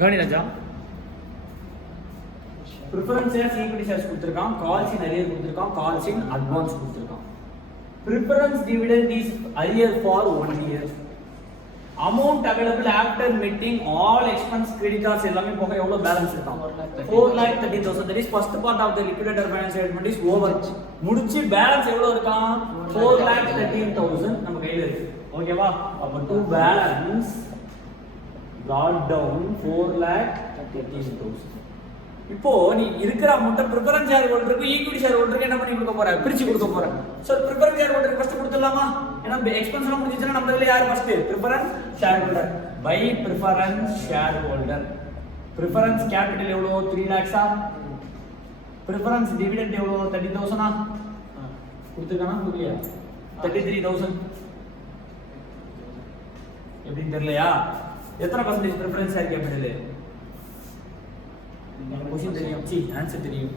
கவனி ராஜா, preference shares equity shares கொடுத்துருக்கான், கால்ஸ் இன் அரியர் கொடுத்துருக்கான், கால்ஸ் இன் அட்வான்ஸ் கொடுத்துருக்கான். Preference dividend is arrear for 1 year. Amount available after meeting all expense creditors எல்லாமே போக எவ்வளவு பேலன்ஸ் இருக்காம்? 4,30,000. That is first part of the liquidator finance statement is over. முடிச்சு balance எவ்வளவு இருக்காம்? 4,13,000 நம்ம கையில இருக்கு. ஓகேவா? அப்ப டு பேலன்ஸ் brought down 4,13,000. இப்போ நீ இருக்கிற அமௌண்ட்டை ப்ரிஃபரன்ஸ் ஷேர் ஹோல்டருக்கு ஈக்விட்டி ஷேர் ஹோல்டருக்கு என்ன பண்ணி கொடுக்க போற? பிரிச்சு கொடுக்க போற. சோ ப்ரிஃபரன்ஸ் ஷேர் ஹோல்டருக்கு ஃபர்ஸ்ட் கொடுத்துடலாமா? ஏன்னா எக்ஸ்பென்ஸ் எல்லாம் முடிஞ்சிச்சுனா நம்ம இதுல யார் first? Preference share holder. By preference share holder. Preference capital எவ்வளவு? 3 lakhs. ப்ரிஃபரன்ஸ் டிவிடெண்ட் எவ்வளவு? 30,000. கொடுத்துருக்கானா? புரியல. 33,000. எப்படின்னு தெரியலையா? எத்தனை percentage preference share capital? Question தெரியும், சி ஆன்சர் தெரியும்.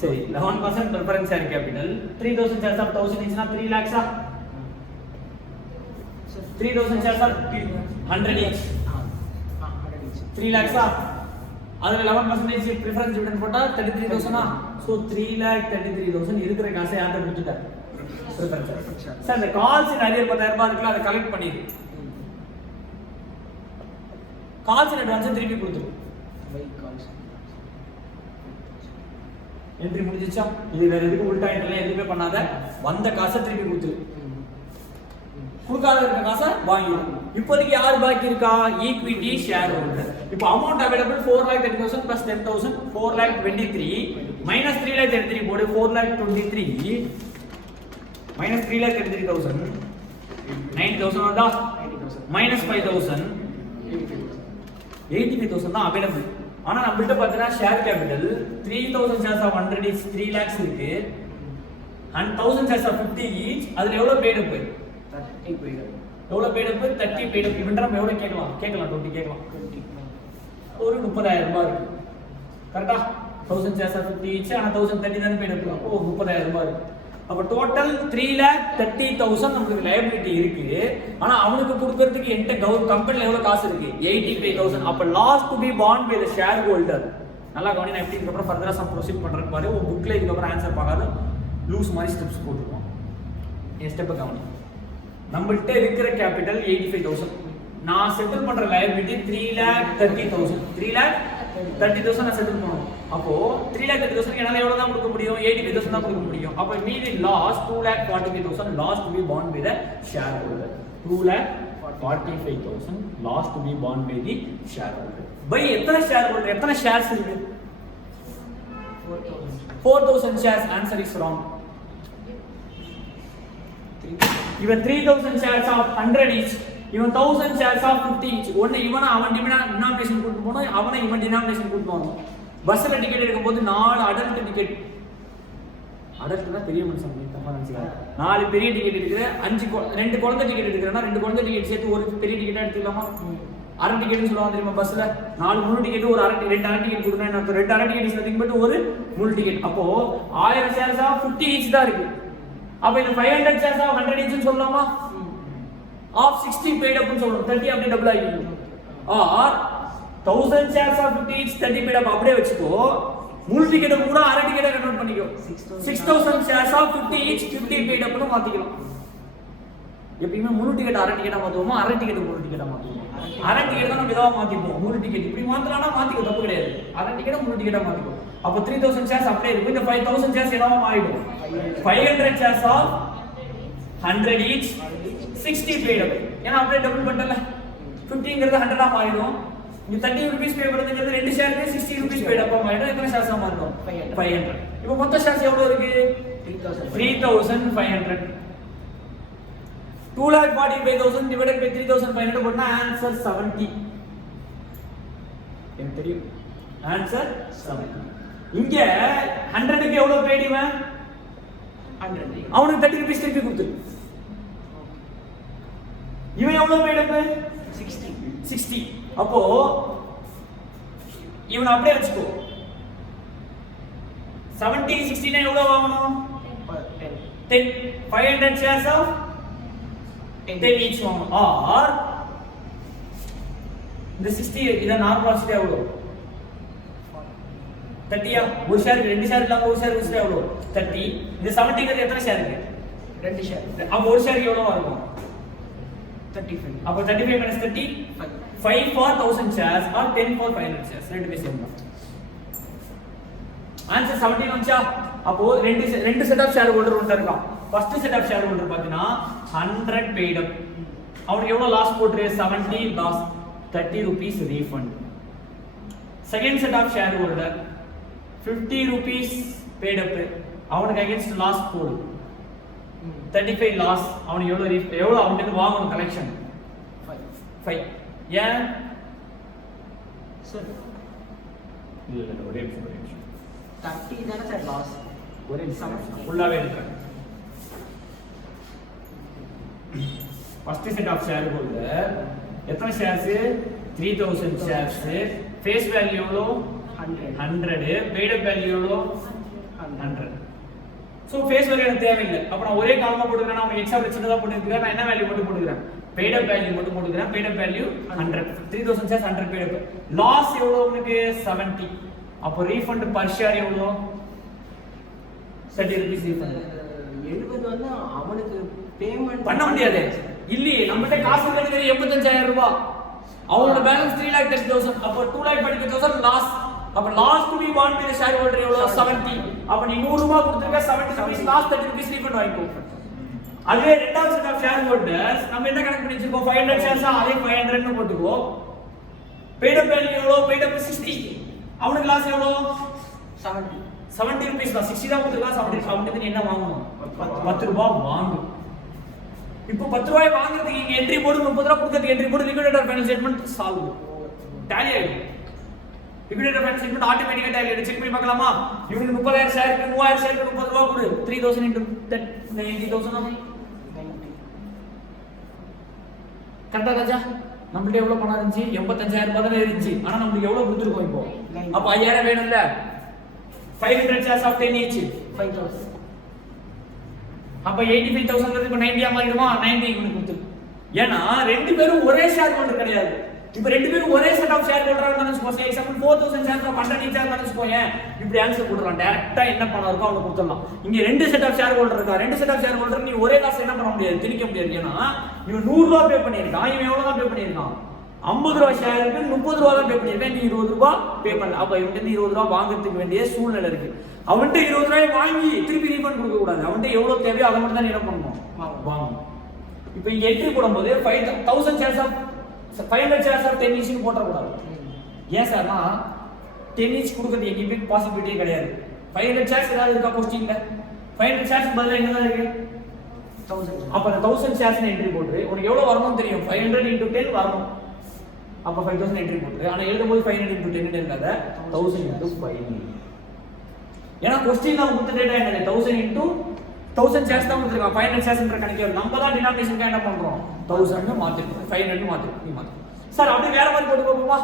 சரி, 11% preference share capital, 3000 shares of 1000 is not 3 lakhs. 3000 shares of 100 each. 3 lakhs. அதுல 11% preference dividend போட்டா 33,000. சோ 3,33,000 இருக்கிற காசை யார்ட்ட கொடுத்துட்டார்? preference. சார் இந்த கால்ஸ் இன் அரியர் 10,000 ரூபாய் இருக்குல, அதை கலெக்ட் பண்ணிடு. கால்ஸ் இன் அட்வான்ஸ் திருப்பி கொடுத்துரு. பை கால்ஸ் என்ட்ரி முடிஞ்சிச்சா? இது வேற எதுக்கு உல்டா என்ட்ரில எதுவுமே பண்ணாத, வந்த காசை திருப்பி கொடுத்து, கொடுக்காத இருக்க காசை வாங்கி. இப்போதைக்கு யார் பாக்கி இருக்கா? Equity share holder. இப்போ அமௌண்ட் அவைலபிள் 4,30,000 plus 10,000, 4,23,000 minus 3,33,000 போடு. 4,23,000 minus 3,33,000 90,000 வருதா? minus 5,000 85,000 தான் அவைலபிள். ஆனா நம்மள்ட்ட பார்த்தா share capital 3,000 shares of 100 is 3 lakhs இருக்கு, and 1,000 shares of 50 each. அதுல எவ்வளவு paid up? 30 paid up. எவ்வளவு paid up? 30 paid up. இவன்ட்ட நம்ம எவ்வளவு கேட்கலாம்? 20 கேட்கலாம். ஒரு 30,000 ரூபாய் இருக்கு. கரெக்ட்டா? 1,000 shares of 50 each, ஆனா 1,030 தான paid up. அப்போ 30,000 ரூபாய் இருக்கு. அப்ப டோட்டல் 3,30,000 நமக்கு லைபிலிட்டி இருக்கு. ஆனா அவனுக்கு கொடுக்கிறதுக்கு என்கிட்ட கம்பெனில எவ்வளவு காசு இருக்கு? 85,000. அப்ப loss to be borne by the share holder. நல்லா கவனி, நான் எப்படி இதுக்கு அப்புறம் ஃபர்தரா சம் ப்ரோசீட் பண்றேன்னு பாரு. ஒரு புக்ல இதுக்கு அப்புறம் ஆன்சர் பார்க்காத லூஸ் மாதிரி ஸ்டெப்ஸ் போட்டுருவோம். இந்த ஸ்டெப்பை கவனி. நம்மள்ட்ட இருக்கிற கேபிட்டல் 85,000. நான் செட்டில் பண்ற லைபிலிட்டி 3,30,000. 3,30,000 நான் செட்டில் பண்ணணும். அப்போ 3,30,000 என்னால எவ்வளவு தான் கொடுக்க முடியும்? 85,000 தான் கொடுக்க முடியும். அப்ப மீதி loss 2,45,000 loss to be borne by the shareholder. 2,45,000 loss to be borne by the shareholder. By எத்தனை ஷேர்ஹோல்டர்? எத்தனை ஷேர்ஸ் இருக்கு? 4,000 shares. Answer is wrong. இவன் 3,000 shares of 100 each, இவன் 1,000 shares of 50 each. ஒன்னு இவனை அவன் டினாமினேஷன் கூட்டு போகணும், அவனை இவன் டினாமினேஷன் கூட்டு போகணும். பஸ்ல டிக்கெட் எடுக்கும்போது 4 அடல்ட் டிக்கெட், அடல்ட்னா பெரிய மனுஷன் தப்பா நினைச்சுக்காத, 4 பெரிய டிக்கெட் எடுக்கிற, 2 குழந்தை டிக்கெட் எடுக்கிறேன்னா 2 குழந்தை டிக்கெட் சேர்த்து ஒரு பெரிய டிக்கெட்டா எடுத்துக்கலாமா? அரை டிக்கெட்னு சொல்லுவாங்க தெரியுமா? பஸ்ல 4 முழு டிக்கெட், ஒரு 2 அரை டிக்கெட் கொடுக்கணும். 2 அரை டிக்கெட் சம்திங் பட் ஒரு முழு டிக்கெட். அப்போ 1000 shares of 50 each தான் இருக்கு. அப்ப இது 500 shares of 100 each னு சொல்லலாமா? of 60 paid up னு சொல்லணும். 30 அப்படியே டபுள் ஆகிடும். or 1,000 shares of 50 each 30 paid up அப்படியே வெச்சுக்கோ. முழு டிக்கெட் கூட அரை டிக்கெட்டா கன்வர்ட் பண்ணிக்கோ. 6,000 shares of 50 each 50 paid up னு மாத்திக்கலாம். எப்பவுமே முழு டிக்கெட் அரை டிக்கெட்டா மாத்துவோமா? அரை டிக்கெட் முழு டிக்கெட்டா மாத்துவோம். அரை டிக்கெட் தான் நம்ம இதா மாத்திப்போம். முழு டிக்கெட் இப்படி மாத்தலாம்னா மாத்திக்கோ, தப்பு கிடையாது. அரை டிக்கெட் முழு டிக்கெட்டா மாத்திக்கோ. அப்ப 3,000 shares அப்படியே இருக்கு. இந்த 5,000 shares என்னவா மாறிடும்? 500 shares of 100 each 60 paid up. ஏன்னா அப்படியே டபுள் பண்ணல, 50ங்கிறது 100 ஆ மாறிடும். இந்த 30 rupees பே பண்றதுங்கிறது 2 ஷேருக்கு 60 rupees paid up ஆ மாறிடும். எத்தனை ஷேர்ஸ் மாறிடும்? 500. இப்போ மொத்த ஷேர்ஸ் எவ்வளவு இருக்கு? 3,500. 2,45,000 divided by 3,500 போட்டா ஆன்சர் 70. எனக்கு தெரியும் ஆன்சர் 70. இங்க 100க்கு எவ்வளவு paid இவன்? 100. அவனுக்கு 30 rupees திருப்பி கொடுத்து. இவன் எவ்வளவு paid up? 60. அப்போ இவன் அப்படியே வெச்சுக்கோ. 70 69 எவ்வளவு வாங்கணும்? 10. 500 shares of 10 each வாங்கணும். or இந்த 60 இத நார்மல் வாசிட்டா எவ்வளவு 30யா ஒரு ஷேருக்கு ரெண்டு ஷேர் இல்லாம ஒரு ஷேர் வச்சிட்டா எவ்வளவு 30 இந்த 70 க்கு எத்தனை ஷேர் இருக்கு ரெண்டு ஷேர் அப்ப ஒரு ஷேருக்கு எவ்வளவு இருக்கும் 35 அப்ப 35 minus 30 5 for 1000 shares or 10 for 500 shares ரெண்டுமே சேம் தான் ஆன்சர் 17 வந்துச்சா அப்போ ரெண்டு செட் ஆஃப் ஷேர் ஹோல்டர் ஒன்று இருக்கான் first set of share holder பாத்தீங்கன்னா 100 paid up அவனுக்கு எவ்வளவு லாஸ் போட்ரு 70 loss 30 rupees refund second set of share holder 50 rupees paid up அவனுக்கு அகைன்ஸ்ட் லாஸ் போடு 35 லாஸ் அவனுக்கு எவ்வளவு அவனுக்கு வாங்கணும் கலெக்ஷன் 5 ஏன் சார் இல்ல ஒரே நிமிஷம் 30 தான சார் லாஸ் ஒரே நிமிஷம் ஃபுல்லாவே இருக்கு first set of share holder எத்தனை ஷேர்ஸ் 3000 ஷேர்ஸ் ஃபேஸ் வேல்யூ எவ்வளோ 100 பெய்ட் அப் வேல்யூ எவ்வளோ 100 சோ ஃபேஸ் வேல்யூ எனக்கு தேவையில்லை அப்ப நான் ஒரே காலமா போட்டுக்கிறேன் நான் எக்ஸா சின்னதா போட்டுக்கிறேன் நான் என்ன வேல்யூ மட்டும் போட்டுக்கிறேன் பெய்ட் அப் வேல்யூ மட்டும் போட்டுக்கிறேன் paid up value 100 3000 shares 100 paid up loss எவ்வளவு உங்களுக்கு 70 அப்ப ரீஃபண்ட் பர் ஷேர் எவ்வளவு 30 rupees ரீஃபண்ட் 70 வந்து அவனுக்கு பேமெண்ட் பண்ண முடியாது இல்லையே நம்மகிட்ட காசு இருக்கிறது 85000 ரூபாய் அவனோட பேலன்ஸ் 3,30,000 அப்ப 2,30,000 லாஸ் அப்ப லாஸ்ட் டு பி வாண்ட் பை ஷேர் ஹோல்டர் எவ்வளவு 70 அப்ப நீ 100 ரூபாய் கொடுத்திருக்க 70 rupees லாஸ்ட் 30 rupees ரீஃபண்ட் வாங்கிக்கோ அதே ரெண்டாவது செட் ஆஃப் ஷேர் ஹோல்டர்ஸ் நம்ம என்ன கணக்கு பண்ணி வச்சிருக்கோம் 500 ஷேர்ஸா அதே 500 ன்னு போட்டுக்கோ பெய்ட் அப் வேல்யூ எவ்வளவு பெய்ட் அப் 60 அவனுக்கு லாஸ் எவ்வளவு 70 rupees தான் 60 தான் கொடுத்திருக்கா 70 அவனுக்கு நீ என்ன வாங்கணும் 10 ரூபாய் வாங்கு இப்போ 10 ரூபாய் வாங்குறதுக்கு இங்க என்ட்ரி போடு 30 ரூபாய் கொடுக்கிறதுக்கு என்ட்ரி போடு liquidator final statement solve tally ஆயிடும் லிக்விடேட்டர் ஃபைனல் ஸ்டேட்மென்ட் ஆட்டோமேட்டிக்கா டாலி ஆயிடும் செக் பண்ணி பார்க்கலாமா இவனுக்கு 30000 ஷேருக்கு 3000 ஷேருக்கு 30 ரூபாய் கொடு 3000 into 90000 கரெக்ட்டா ராஜா நம்மள்ட்ட எவ்வளவு பணம் இருந்துச்சு 85000 ரூபாய் தான் இருந்துச்சு ஆனா நமக்கு எவ்வளவு கொடுத்துருக்கோம் இப்போ அப்ப 5000 வேணும்ல 500 shares of 10 each 5000 அப்ப 85000 ங்கிறது இப்ப 90 ஆ மாறிடுமா 90 இவனுக்கு கொடுத்து ஏன்னா ரெண்டு பேரும் ஒரே ஷேர் ஹோல்டர் கிடையாது இப்ப ரெண்டு பேரும் ஒரே செட் ஆஃப் ஷேர் ஹோல்டரா இருந்தாலும் for example 4000 shares of 100 share இருந்தாலும் வச்சுக்கோங்க இப்படி ஆன்சர் போடுறான் டைரக்டா என்ன பணம் இருக்கோ அவனுக்கு கொடுத்துடலாம் இங்க ரெண்டு செட் ஆஃப் ஷேர் ஹோல்டர் இருக்கா ரெண்டு செட் ஆஃப் ஷேர் ஹோல்டர் நீ ஒரே காசு என்ன பண்ண முடியாது திணிக்க முடியாது ஏன்னா இவன் 100 ரூபாய் பே பண்ணிருக்கான் இவன் எவ்வளவு தான் பே பண்ணிருக்கான் 50 ரூபாய் ஷேருக்கு 30 ரூபாய் தான் பே பண்ணிருக்கேன் நீ 20 ரூபாய் பே பண்ணல அப்ப இவன்ட்ட 20 ரூபாய் வாங்குறதுக்கு வேண்டிய சூழ்நிலை இருக்கு அவன்கிட்ட 20 ரூபாய் வாங்கி திருப்பி ரீஃபண்ட் கொடுக்க கூடாது அவன்கிட்ட எவ்வளவு தேவையோ அதை மட்டும் தான் என்ன பண்ணணும் வாங்கணும் இப்போ இங்க என்ட்ரி போடும்போது 5000 shares of 500 shares of 10 each போட கூடாது ஏன் சார்னா 10 each கொடுக்கிறது எங்கேயுமே பாசிபிலிட்டியே கிடையாது 500 shares ஏதாவது இருக்கா கொஸ்டின்ல 500 shares பதிலா என்னதான் இருக்கு 1000 அப்ப அந்த 1000 shares என்ட்ரி போட்டு உனக்கு எவ்வளவு வரணும்னு தெரியும் 500 into 10 வரணும் அப்ப 5000 என்ட்ரி போட்டு ஆனா எழுதும்போது 500 into 10 இல்ல 1000 into 5 ஏன்னா क्वेश्चन நம்ம கொடுத்த டேட்டா என்ன 1000 into 1000 shares தான் கொடுத்திருக்கான் 500 shares ன்ற கணக்கு நம்ம தான் டினாமினேஷனுக்கு என்ன பண்றோம் 1000 ன்னு மாத்திட்டோம் 500 ன்னு மாத்திட்டோம் சார் அப்படியே வேற மாதிரி போட்டு போவோமா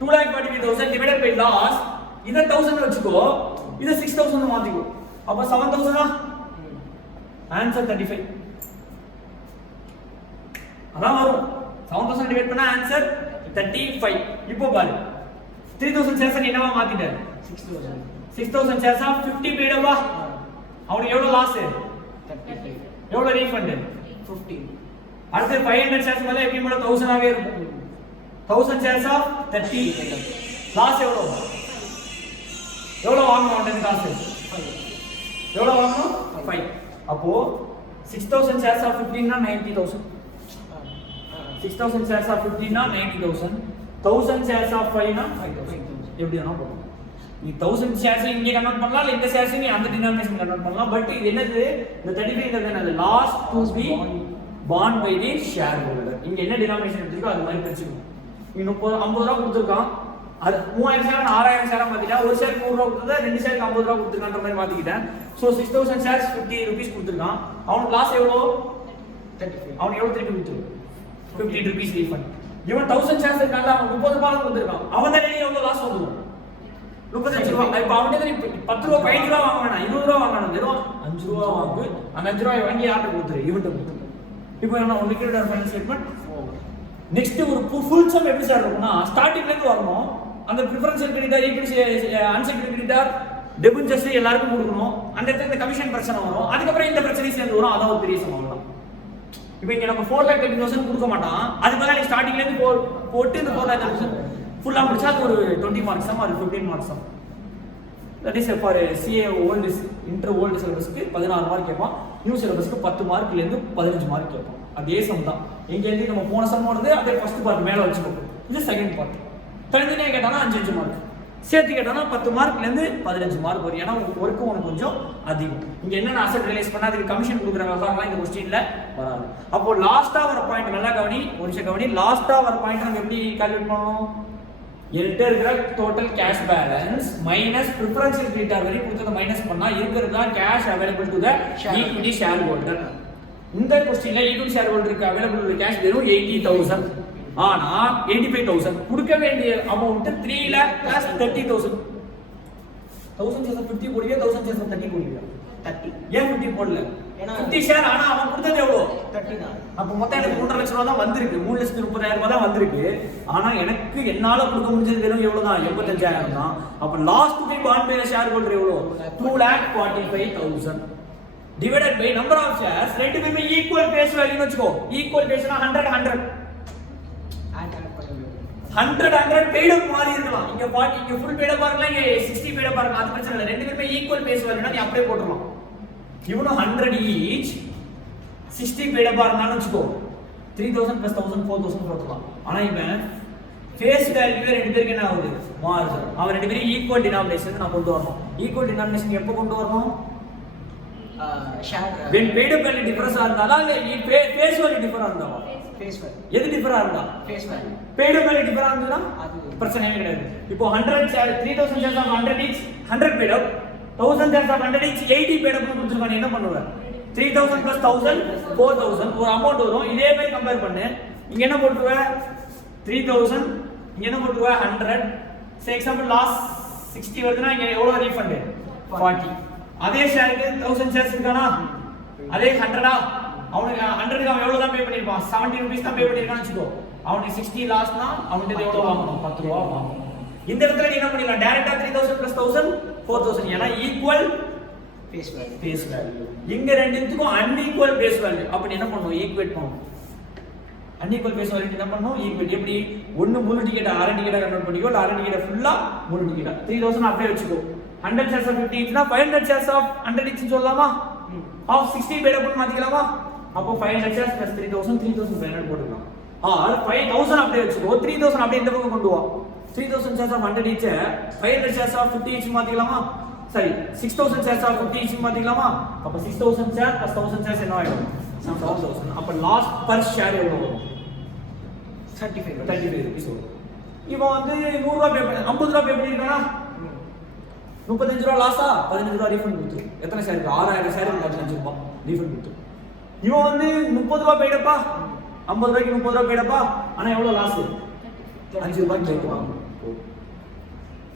2,45,000 divided by loss இத 1000 ன்னு வெச்சுக்கோ இத 6000 ன்னு மாத்திக்கோ அப்ப 7000 ஆன்சர் 35 அதான் வரும் 7000 டிவைட் பண்ணா ஆன்சர் 35 இப்போ பாரு 3000 shares என்னவா மாத்திட்ட 6000 shares 50 paid up அவனுக்கு எவ்வளவு லாஸ் 35 எவ்வளவு ரீஃபண்ட் 15 அடுத்து 500 shares மேல எப்படி மேல 1000 ஆவே இருக்கும் 1000 shares of 30 லாஸ் எவ்வளவு வாங்கணும் அவன்கிட்ட காசு எவ்வளவு வாங்கணும் 5 அப்போ 6000 shares of 15 னா 90000 6000 shares of 15 னா 90000 1000 shares of 5 னா 5000 எப்படி வேணா போடலாம் நீ 1000 shares இங்க கன்வர்ட் பண்ணலாம் இல்ல இந்த shares நீ அந்த டினாமினேஷன் கன்வர்ட் பண்ணலாம் பட் இது என்னது இந்த 35ங்கிறது என்னது lost to be bond by the shareholder இங்க என்ன டினாமினேஷன் எடுத்துக்கோ அது மாதிரி பிரிச்சுக்கணும் நீ 50 ரூபாய் கொடுத்திருக்கான் அது 3000 ஷேர் 6000 ஷேரா மாத்திட்டா ஒரு ஷேர் 100 ரூபாய் கொடுத்தா ரெண்டு ஷேருக்கு 50 ரூபாய் கொடுத்திருக்கான்ற மாதிரி மாத்திக்கிட்டேன் சோ 6000 shares 50 rupees கொடுத்திருக்கான் அவனுக்கு லாஸ் எவ்வளவு 35 அவன் எவ்வளவு திருப்பி கொடுத்து 50 rupees ரீஃபண்ட் இவன் 1000 shares இருக்கான்ல அவன் 30 ரூபாய் கொடுத்திருக்கான் அவன் தான் எவ்வளவு லாஸ் வந்துரும் 35 ரூபாய் இப்ப அவன்கிட்ட 10 ரூபாய் 15 ரூபாய் வாங்க வேணாம் 20 ரூபாய் வாங்கணும் வெறும் 5 ரூபாய் வாங்கு அந்த 5 ரூபாய் வாங்கி யார்ட்ட கொடுத்துரு இவன்ட்ட கொடுத்துரு இப்போ என்ன liquid or final statement 4. Next ஒரு ஃபுல் சம் எப்படி சார் இருக்கும்னா ஸ்டார்டிங்ல இருந்து வரணும். அந்த preferential creditor equity unsecured creditor debentures எல்லாருக்கும் கொடுக்கணும். அந்த இடத்துல இந்த கமிஷன் பிரச்சனை வரும். அதுக்கப்புறம் இந்த பிரச்சனை சேர்ந்து வரும். அதான் ஒரு பெரிய சம்பவம் தான். இப்போ இங்க நம்ம 4,30,000 கொடுக்க மாட்டான். அது பதிலா நீ ஸ்டார்டிங்ல இருந்து போட்டு இந்த 4,30,000 ஃபுல்லா முடிச்சா அது ஒரு 20 மார்க்ஸ் சம், அது 15 marks sum. That is for CA old inter old சிலபஸ்க்கு 16 மார்க் கேட்பான். நியூ சிலபஸ்க்கு 10 மார்க்ல இருந்து 15 மார்க் கேட்பான். அதே சம் தான். எங்க இருந்து நம்ம போன சம் வருது அதே ஃபர்ஸ்ட் பார்ட் மேல வச்சுக்கோ. இது செகண்ட் பார்ட். தனித்தனியா கேட்டானா 5 மார்க், சேர்த்து கேட்டானா 10 மார்க்ல இருந்து 15 மார்க் வரும். ஏன்னா ஒர்க்கு உனக்கு கொஞ்சம் அதிகம். இங்க என்ன அசெட் ரியலைஸ் பண்ணா அதுக்கு கமிஷன் கொடுக்குற விவகாரம்லாம் இந்த கொஸ்டின்ல வராது. அப்போ லாஸ்டா வர பாயிண்ட் நல்லா கவனி, ஒரு நிமிஷம் கவனி. லாஸ்டா வர பாயிண்ட் நம்ம எப்படி கால்குலேட் பண்ணணும்? என்கிட்ட இருக்கிற total cash balance minus preferential creditor வரை கொடுத்தத மைனஸ் பண்ணா இருக்கிறது தான் cash available to the equity share holder. இந்த கொஸ்டின்ல ஈக்விட்டி ஷேர் ஹோல்டருக்கு அவைலபிள் உள்ள கேஷ் வெறும் 80,000. ஆனா 85,000 கொடுக்க வேண்டிய அமௌண்ட் 3 lakh plus 30,000. 1,050 கோடியா 1,030 கோடியா? 30. ஏன் 50 போடல? ஏன்னா 50 ஷேர். ஆனா அவன் கொடுத்தது எவ்வளவு? 30 தான். அப்ப மொத்தம் எனக்கு 3.5 லட்சம் ரூபாய் தான் வந்திருக்கு. 3,30,000 ரூபாய் தான் வந்திருக்கு. ஆனா எனக்கு என்னால கொடுக்க முடிஞ்சது வெறும் எவ்வளவு தான்? 85,000 தான். அப்ப lost by bond by share holder எவ்வளவு? 2,45,000 divided by number of shares. ரெண்டு பேருமே ஈக்குவல் ஃபேஸ் வேல்யூ வெச்சுக்கோ. ஈக்குவல் ஃபேஸ்னா 100 பெய்ட் அப் மாதிரி இருக்கலாம். இங்க 40 இங்க ஃபுல் பெய்ட் அப் இருக்கலாம், இங்க 60 பெய்ட் அப் இருக்கலாம். அது பிரச்சனை இல்ல. ரெண்டு பேருமே ஈக்குவல் ஃபேஸ் வேல்யூனா நீ அப்படியே போட்டுறலாம். இவனும் 100 each 60 பெய்ட் அப் இருந்தாலும் வெச்சுக்கோ. 3,000 plus 1,000 4,000 போட்டுறலாம். ஆனா இவன் ஃபேஸ் வேல்யூ ரெண்டு பேருக்கு என்ன ஆகுது? மாறுது. அவன் ரெண்டு பேரும் ஈக்குவல் டினாமினேஷன் நான் கொண்டு வரணும். ஈக்குவல் டினாமினேஷன் எப்போ கொண்டு வரணும்? Share when paid up value difference இருந்தாலா இல்ல face value difference இருந்தாவா? Face value. எது டிஃபரா இருந்தா? Face value. paid up value difference இருந்தனா அது பிரச்சனையே கிடையாது. இப்போ 100 3,000 shares of 100 each 100 paid up, 1,000 shares of 100 each 80 paid up னு கொடுத்திருக்கானே, என்ன பண்ணுவ? 3,000 plus 1,000 4,000 ஒரு அமௌண்ட் வரும். இதே மாதிரி கம்பேர் பண்ணு. இங்க என்ன போட்டுருவ? 3,000. இங்க என்ன போட்டுருவ? 100. சே எக்ஸாம்பிள் லாஸ் 60 வருதுனா இங்க எவ்வளவு ரீஃபண்ட்? 40. அதே ஷேருக்கு 1,000 ஷேர்ஸ் இருக்கானா? அதே 100ஆ? அவனுக்கு 100க்கு அவன் எவ்வளவு தான் பே பண்ணிருப்பான்? 70 ரூபீஸ் தான் பே பண்ணிருக்கான்னு வெச்சுக்கோ. அவனுக்கு 60 லாஸ்னா அவன்கிட்ட எவ்வளவு வாங்கணும்? 10 ரூபாய் வாங்கணும். இந்த இடத்துல நீ என்ன பண்ணிடலாம்? டைரக்டா 3,000 plus 1,000 4,000. ஏனா equal face value. Face value. இங்க ரெண்டுத்துக்கும் அன்ஈக்குவல் ஃபேஸ் வேல்யூ. அப்ப நீ என்ன பண்ணணும்? ஈக்குவேட் பண்ணணும். அன்ஈக்குவல் ஃபேஸ் வேல்யூ என்ன பண்ணணும்? ஈக்குவேட். எப்படி? ஒன்னு முழு டிக்கெட் அரை டிக்கெட்டா கன்வர்ட் பண்ணிக்கோ, இல்ல அரை டிக்கெட் ஃபுல்லா முழு டிக்கெட்டா. 3,000 அப்படியே வெச்சுக்கோ. 100 shares of 50 each னா 500 shares of 100 each சொல்லலாமா? ஆஃப் 60 paid up மாத்திக்கலாமா? அப்போ 500 shares plus 3,000 3,500 போட்டுக்கலாம். ஆர் 5,000 அப்படியே வெச்சுக்கோ. 3,000 அப்படியே இந்த பக்கம் கொண்டு வா. 3,000 shares of 100 each 500 shares of 50 each மாத்திக்கலாமா? சரி, 6,000 shares of 50 each மாத்திக்கலாமா? அப்ப 6,000 shares plus 1,000 shares என்ன ஆயிடும்? 7,000. அப்ப லாஸ்ட் பர் ஷேர் எவ்வளவு வரும்? 35 rupees வரும். இவன் வந்து 100 ரூபாய் பே பண்ணி 50 ரூபாய் பே பண்ணிருக்கானா? 35 ரூபாய் லாஸா? 15 ரூபாய் ரீஃபண்ட் கொடுத்து. எத்தனை ஷேர் இருக்கு? 6,000 ஷேர் 15 ரூபாய் ரீஃபண்ட் கொடுத்து. இவன் வந்து 30 ரூபாய் பெய்டப்பா, 50 ரூபாய்க்கு 30 ரூபாய் பெய்டப்பா. ஆனா எவ்வளவு லாஸ்? 5 ரூபாய் கேட்கலாம்.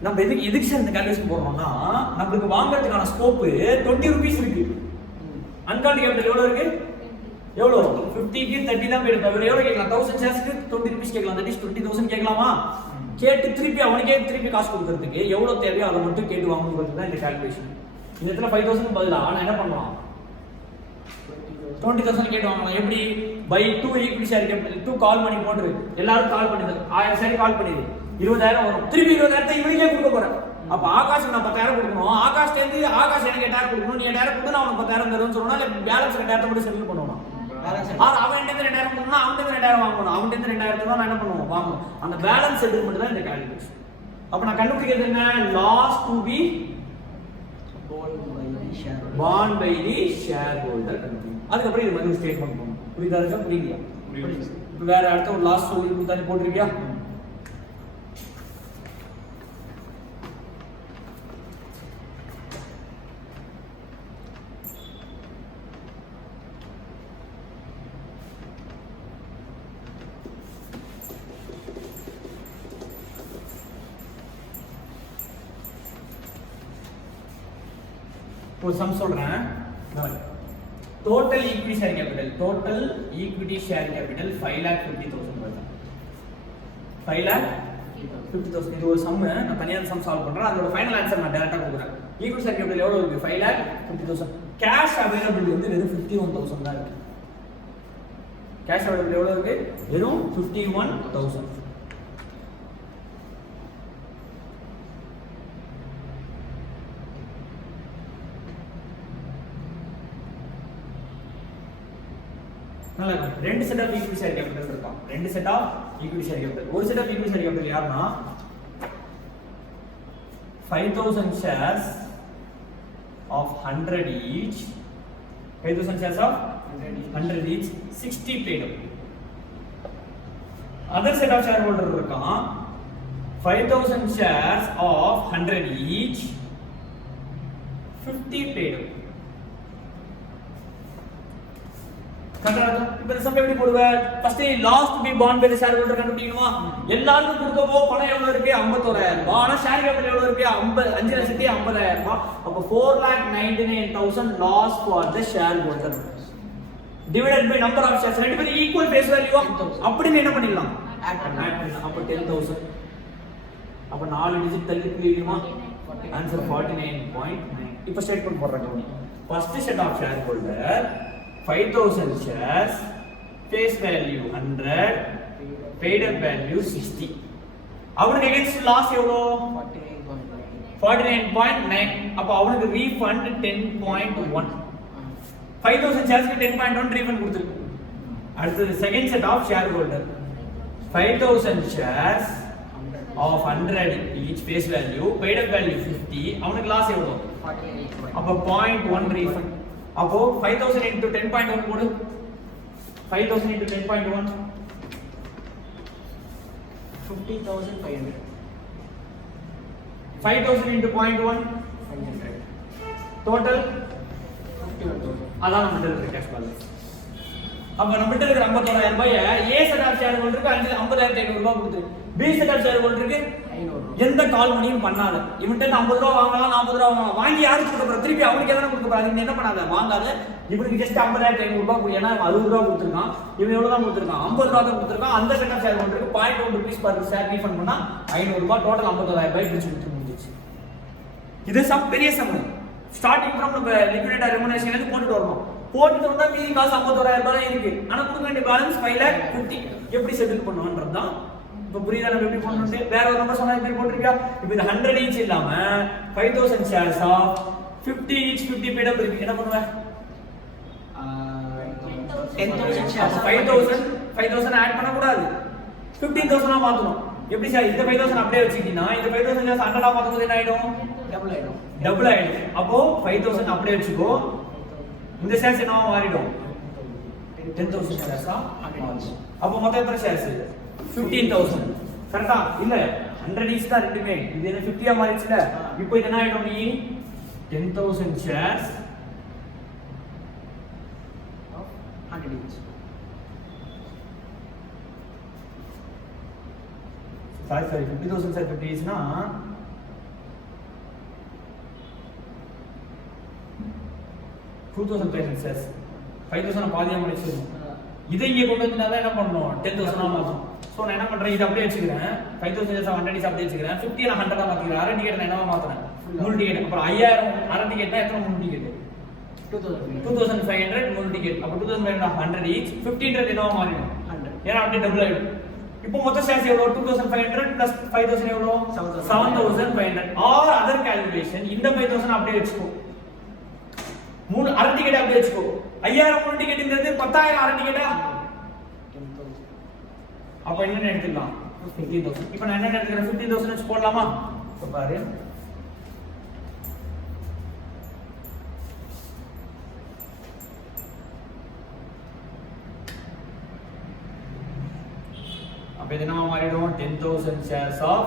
நம்ம எதுக்கு சார் இந்த கால்குலேஷன் போடுறோம்னா, நமக்கு வாங்குறதுக்கான ஸ்கோப் 20 ரூபீஸ் இருக்கு. அன்கால்ட் கேபிட்டல் எவ்வளவு இருக்கு? எவ்வளவு? 50க்கு 30 தான் பெய்டப்பா. இவன் எவ்வளவு கேட்கலாம்? 1000 ஷேர்ஸ்க்கு 20 ரூபீஸ் கேட்கலாம். தட் இஸ் 20,000 கேட்கலாமா? கேட்டு திருப்பி அவனுக்கே திருப்பி காசு கொடுக்கறதுக்கு எவ்வளவு தேவையோ அதை மட்டும் கேட்டு வாங்குறது தான் இந்த கால்குலேஷன். இந்த இடத்துல 5,000 பதிலா நான் என்ன பண்ணலாம்? 20,000 கேட்டு வாங்கலாம். எப்படி? பை 2 ஈக்விட்டி ஷேர் கேபிட்டல் 2 கால் பண்ணி போட்டு எல்லாரும் கால் பண்ணுது. 1000 ஷேர் கால் பண்ணிது 20,000 வரும். திருப்பி 20,000 இவனுக்கே கொடுக்க போறேன். அப்ப ஆகாஷ் நான் 10,000 கொடுக்கணும். ஆகாஷ் இருந்து ஆகாஷ் எனக்கு 8,000 கொடுக்கணும். நீ 8,000 கொடு, நான் அவனுக்கு 10,000 தருவேன்னு சொன்னா இல்ல பேலன்ஸ் 2,000 மட்டும் செட்டில் பண்ணுவான். அவன் கிட்ட 2,000 கொடுக்கணும், அவன் கிட்ட 2,000 வாங்கணும். அவன் கிட்ட 2,000 தான் நான் என்ன பண்ணுவோம்? வாங்கணும். அந்த பேலன்ஸ் செட்டில்மென்ட் தான் இந்த கால்குலேஷன். அப்ப நான் கண்டுபிடிக்கிறது என்ன? Loss to be borne by the shareholder. அதுக்கப்புறம் இது மாதிரி ஸ்டேட்மெண்ட் பண்ணணும். புரியுதா? இருக்கா? புரியலையா? இப்போ வேற அடுத்த ஒரு லாஸ்ட் சொல்லி கொடுத்தாலே போட்டுருக்கியா? ஒரு சம் சொல்றேன். total equity share capital 5,50,000 வருது. 5,50,000 இது ஒரு சம் நான் தனியா சம் சால்வ் பண்றேன். அதோட ஃபைனல் ஆன்சர் நான் டைரக்டா கொடுக்குறேன். ஈக்விட்டி ஷேர் கேபிட்டல் எவ்வளவு இருக்கு? 5,50,000. கேஷ் அவைலபிள் வந்து வெறும் 51,000 தான் இருக்கு. கேஷ் அவைலபிள் எவ்வளவு இருக்கு? வெறும் 51,000. நல்லா இருக்கு. ரெண்டு set of equity share capital இருக்கான். ரெண்டு set of equity share capital. ஒரு set of equity share capital யாருன்னா 5,000 shares of 100 each. 5,000 shares of 100 each, 60 paid up. Other set of shareholder இருக்கான் 5,000 shares of 100 each, 50 paid up. இப்ப இந்த sum எப்படி போடுவ? First lost be bond by the share holder கண்டுபிடிக்கணுமா? எல்லாருக்கும் கொடுக்கவோ பணம் எவ்வளவு இருக்கு? 51,000 ரூபாய். ஆனா ஷேர் கேபிட்டல் எவ்வளவு இருக்கு? 5,50,000 ரூபாய். அப்ப 4,99,000 loss for the share holder divided by number of shares. ரெண்டு பேரும் ஈக்குவல் ஃபேஸ் வேல்யூ. அப்படி என்ன பண்ணிடலாம்? ஆட் பண்ணலாம். அப்ப 10,000. அப்ப 4 டிஜிட் தள்ளி புரியுமா? ஆன்சர் 49.9. இப்ப ஸ்டேட்மென்ட் போடுறேன். First set of share holder 5,000 shares, face value 100, paid up value 60. அவனுக்கு against loss எவ்வளோ? 49.9. அப்ப அவனுக்கு refund 10.1. 5,000 shares க்கு 10.1 refund கொடுத்துருக்கு. அடுத்தது second set of share holder 5,000 shares of 100 each, face value, paid up value 50. அவனுக்கு லாஸ் எவ்வளோ? 48. அப்ப 0.1 refund. அப்போ 5,000 into 10.1 போடு. 5,000 into 10.1 50,500. 5,000 into 0.1 500. total 51,000. அதான் நம்மகிட்ட இருக்கிற கேஷ் பேலன்ஸ். அப்ப நம்மகிட்ட இருக்கிற 51,000 ரூபாயை ஏ செட் ஆஃப் ஷேர் ஹோல்டருக்கு 50,500 ரூபாய் கொடுத்து, பி செட் ஆஃப் ஷேர் ஹோல்டருக்கு 500. எந்த கால் மணியும் பண்ணாத. இவன்ட்ட 50 ரூபா வாங்கலாம், 40 ரூபா வாங்கலாம். வாங்கி யாருக்கு கொடுக்க போற? திருப்பி அவனுக்கு எதனா கொடுக்க போற? அதுக்கு என்ன பண்ணாத, வாங்காத. இவனுக்கு ஜஸ்ட் 50,500 ரூபாய் கொடு. ஏன்னா 60 ரூபா கொடுத்துருக்கான், இவன் எவ்வளவு தான் கொடுத்துருக்கான்? 50 ரூபா தான் கொடுத்துருக்கான். அந்த செட் ஆஃப் ஷேர் ஹோல்டருக்கு 0.1 rupees per share ரீஃபண்ட் பண்ணா 500 ரூபாய். டோட்டல் 51,000 ரூபாய் பிரிச்சு கொடுத்து முடிஞ்சிச்சு. இது சம், பெரிய சம். ஸ்டார்டிங் ஃப்ரம் நம்ம லிக்விடேட் ரெமுனரேஷன் வந்து போட்டுட்டு வரணும். போட்டுட்டு வந்தா மீதி காசு 51,000 ரூபாய் இருக்கு. ஆனா கொடுக்க வேண்டிய பேலன்ஸ் 5,50,000. எப்படி செட்டில் பண்ணுவான்றதுதான் இப்ப புரியுதா? நம்ம எப்படி பண்ணனும்? வேற ஒரு நம்பர் சொன்னா எப்படி போட்டுருக்கியா? இப்போ இந்த 100 each இல்லாம 5,000 shares of 50 each, 50 paid up இருக்கு. என்ன பண்ணுவ? 10,000 shares. 5,000 ஆட் பண்ண கூடாது. 15,000 மாத்தணும். எப்படி சார்? இந்த 5,000 அப்படியே வச்சிட்டீங்கன்னா இந்த 5,000 shares 100 மாத்தும்போது என்ன ஆயிடும்? டபுள் ஆயிடும். டபுள் ஆயிடும். அப்போ 5,000 அப்படியே வச்சுக்கோ. இந்த ஷேர்ஸ் என்னவா மாறிடும்? 10,000 shares ஆ மாறிடும். அப்போ மொத்தம் எத்தனை ஷேர்ஸ்? 15,000. கரெக்ட்டா? இல்ல 100 each தான் ரெண்டுமே. இது என்ன 50 ஆ மாறிச்சுல? இப்போ இது என்ன ஆயிடும்? நீ 10,000 shares of 100 each. sorry 50,000 shares 50 each னா 2,500 shares. 5,000 பாதியா முடிச்சிடணும். இதை இங்க கொண்டு வந்தா என்ன பண்ணணும்? 10,000 ஆ மாத்தணும். சோ நான் என்ன பண்றேன்? இத அப்படியே வச்சுக்கிறேன். 5,000 shares 100 each அப்படியே வச்சுக்கிறேன். 50 நான் 100 ஆ மாத்திக்கிறேன். அரை டிக்கெட் நான் என்னவா மாத்துறேன்? முழு டிக்கெட். அப்புறம் 5,000 அரை டிக்கெட்னா எத்தனை முழு டிக்கெட்? 2,500 முழு டிக்கெட். அப்ப 2,500 100 each. 1500 என்னவா மாறிடும்? 100. ஏன்னா அப்படியே டபுள் ஆயிடும். இப்போ மொத்த ஷேர்ஸ் எவ்வளவு? 2,500 plus 5,000 எவ்வளவு? 7,500. ஆர் அதர் கால்குலேஷன் இந்த 5,000 அப்படியே வெச்சுக்கோ. மூணு அரை டிக்கெட் அப்படியே வெச்சுக்கோ. 5,000 முழு டிக்கெட்ங்கிறது 10,000 அரை டிக்கெட்டா? 10,000. அப்ப என்ன எடுத்துக்கலாம்? 15,000. இப்போ நான் என்ன எடுத்துக்கிறேன்? 15,000 வெச்சு போடலாமா? இப்ப பாரு. அப்ப இது என்னவா மாறிடும்? 10,000 shares of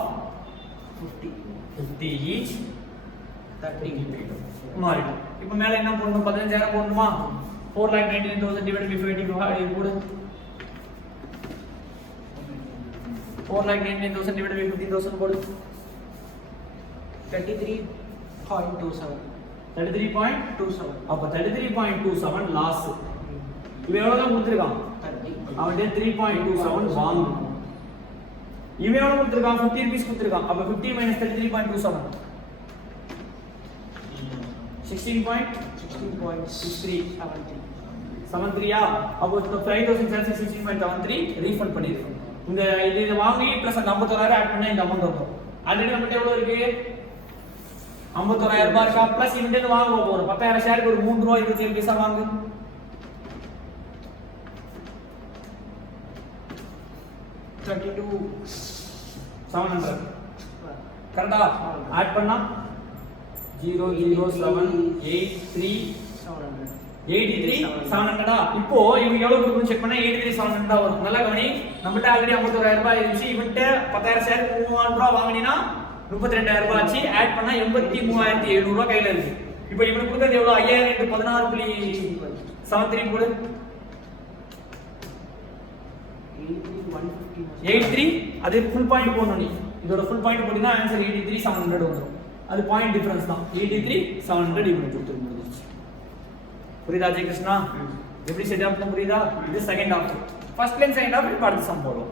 50 each 30 மாறிடும். இப்போ மேல என்ன போடணும்? 15,000 போடணுமா? 4,99,000 divided by 55 போடு. 4,99,000 divided by 15,000 போடு. 33.27. 33.27 அப்ப 33.27 லாஸ் இவன் எவ்வளவு தான் கொடுத்திருக்கான் 30 அவன் 3.27 வாங்கு இவன் எவ்வளவு கொடுத்திருக்கான் 50 rupees கொடுத்திருக்கான் அப்ப 50 minus 33.27 16.63 73 ஆ அப்போ 5000 சேர்த்து 16.73 ரீஃபண்ட் பண்ணிருக்கோம் இந்த இது வாங்கி பிளஸ் அந்த 51000 ஆட் பண்ணா இந்த அமௌண்ட் வரும் ஆல்ரெடி நம்மட்ட எவ்வளவு இருக்கு 51000 ரூபாய் இருக்கா பிளஸ் இவன்ட்ட வாங்க போறோம் 10000 ஷேருக்கு ஒரு 3 ரூபாய் 27 பைசா வாங்கு கரெக்டா ஆட் பண்ணா 00783 இப்போ இவங்க எவ்வளவு கொடுக்கணும் செக் பண்ணா 83700 வரும் நல்லா கவனி நம்மட்ட ஆல்ரெடி 51000 ரூபாய் இருந்துச்சு இவன்ட்ட 10000 ஷேர் 3000 ரூபாய் வாங்கினா 32000 ரூபாய் ஆச்சு ஆட் பண்ணா 83700 ரூபாய் கையில இருக்கு இப்போ இவனுக்கு கொடுக்கிறது எவ்வளவு 5000 into 16.73 போடு 83 அது ஃபுல் பாயிண்ட் போடணும் நீ இதோட ஃபுல் பாயிண்ட் போடினா ஆன்சர் 83700 வந்துரும் அது பாயிண்ட் டிஃபரன்ஸ் தான் 83700 இவனுக்கு கொடுத்து முடிஞ்சிச்சு புரியுதா ஜெய கிருஷ்ணா எப்படி செட் ஆப் புரியுதா இது second half first line second half இப்ப அடுத்த சம் போடுவோம்